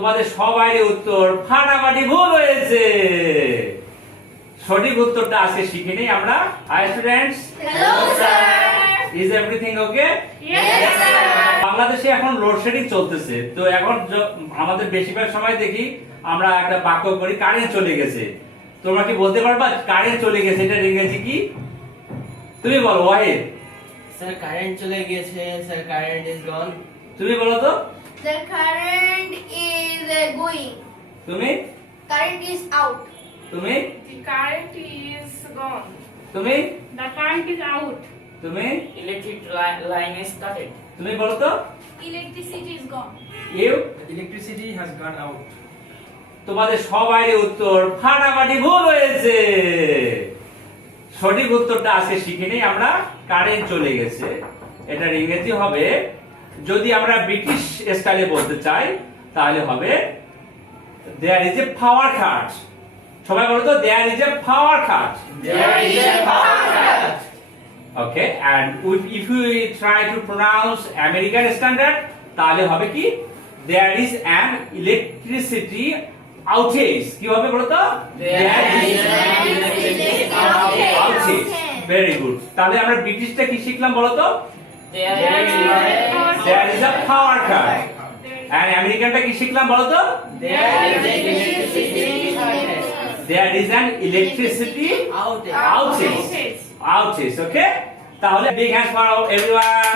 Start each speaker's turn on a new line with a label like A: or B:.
A: তোমাদের সবাই উত্তর ফাটাফাটি ভুল হয়েছে। সঠিক উত্তরটা আজকে শিখে নেই আমরা। Hi students is everything okay বাংলাদেশে এখন লোডশেডিং চলতেছে। তো এখন আমাদের বেশিরভাগ সময় দেখি আমরা একটা বাক্য করি কারেন্ট চলে গেছে। তোমরা কি বলতে পারবা কারেন্ট চলে গেছে? এটা ইংরেজি কি? তুমি বলো ওয়াহিদ।
B: স্যার কারেন্ট চলে গিয়েছে স্যার কারেন্ট ইজ গন
A: তুমি বলো তো।
C: The current is uh, going.
A: তুমি
C: Current is out.
A: তুমি
D: The current is gone.
A: তুমি
D: The current is out.
A: তুমি
B: ইলেকট্রিক লাইন ইজ কাটেড
A: তুমি বলো তো
C: Electricity is gone.
A: You
E: Electricity has gone out.
A: তোমাদের সবাই উত্তর ফাটাফাটি ভুল হয়েছে সঠিক উত্তরটা আছে শিখে নেই আমরা কারেন্ট চলে গেছে এটার ইংরেজি হবে যদি আমরা ব্রিটিশ স্টাইলে বলতে চাই তাহলে হবে দেয়ার ইজ এ পাওয়ার কাট সবাই বলো তো there is a power cut
B: There is a power cut.
A: Okay and if you try to pronounce American standard তাহলে হবে কি? There is an electricity outage কি হবে বলো তো?
B: There is an electricity
A: outage very good তাহলে আমরা ব্রিটিশটা কি শিখলাম বলো তো? There is a power cut and আমেরিকানটা কি শিখলাম বলো তো
B: there is an electricity outage.
A: There is an electricity. Outage outage okay তাহলে বিগ হ্যান্ড ফর এভরিওয়ান